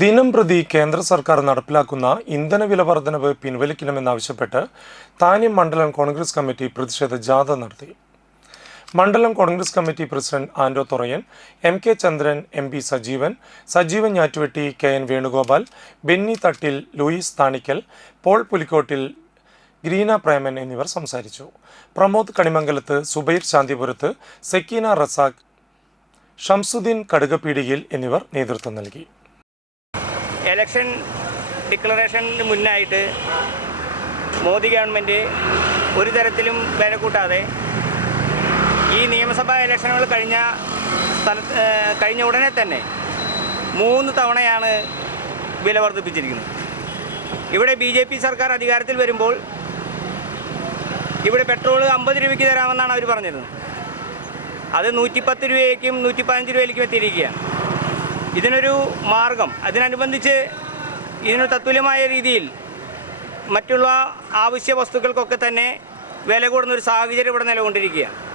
ദിനംപ്രതി കേന്ദ്ര സർക്കാർ നടപ്പിലാക്കുന്ന ഇന്ധനവില വർധനവ് പിൻവലിക്കണമെന്നാവശ്യപ്പെട്ട് താന്യം മണ്ഡലം കോൺഗ്രസ് കമ്മിറ്റി പ്രതിഷേധ ജാഥ നടത്തി. മണ്ഡലം കോൺഗ്രസ് കമ്മിറ്റി പ്രസിഡന്റ് ആൻഡോ തുറയൻ, എം.കെ. ചന്ദ്രൻ, എം.പി. സജീവൻ ഞാറ്റുവെട്ടി, കെ.എൻ. വേണുഗോപാൽ, ബെന്നി തട്ടിൽ, ലൂയിസ് താണിക്കൽ, പോൾ പുലിക്കോട്ടിൽ, ഗ്രീന പ്രേമൻ എന്നിവർ സംസാരിച്ചു. പ്രമോദ് കണിമംഗലത്ത്, സുബൈർ ശാന്തിപുരത്ത്, സെക്കീന റസാഖ്, ഷംസുദ്ദീൻ കടുകപ്പീടികയിൽ എന്നിവർ നേതൃത്വം നൽകി. ഇലക്ഷൻ ഡിക്ലറേഷന് മുന്നായിട്ട് മോദി ഗവൺമെൻറ് ഒരു തരത്തിലും വില കൂട്ടാതെ ഈ നിയമസഭാ ഇലക്ഷനുകൾ കഴിഞ്ഞ ഉടനെ തന്നെ 3 തവണയാണ് വില വർദ്ധിപ്പിച്ചിരിക്കുന്നത്. ഇവിടെ BJP സർക്കാർ അധികാരത്തിൽ വരുമ്പോൾ ഇവിടെ പെട്രോൾ 50 രൂപയ്ക്ക് തരാമെന്നാണ് അവർ പറഞ്ഞിരുന്നത്. അത് 110 രൂപയ്ക്കും 115 രൂപയിലേക്കും എത്തിയിരിക്കുകയാണ്. ഇതിനൊരു മാർഗം, അതിനനുബന്ധിച്ച് ഇതിന് തത്തുല്യമായ രീതിയിൽ മറ്റുള്ള ആവശ്യ വസ്തുക്കൾക്കൊക്കെ തന്നെ വില കൂടുന്നൊരു സാഹചര്യം ഇവിടെ നിലകൊണ്ടിരിക്കുകയാണ്.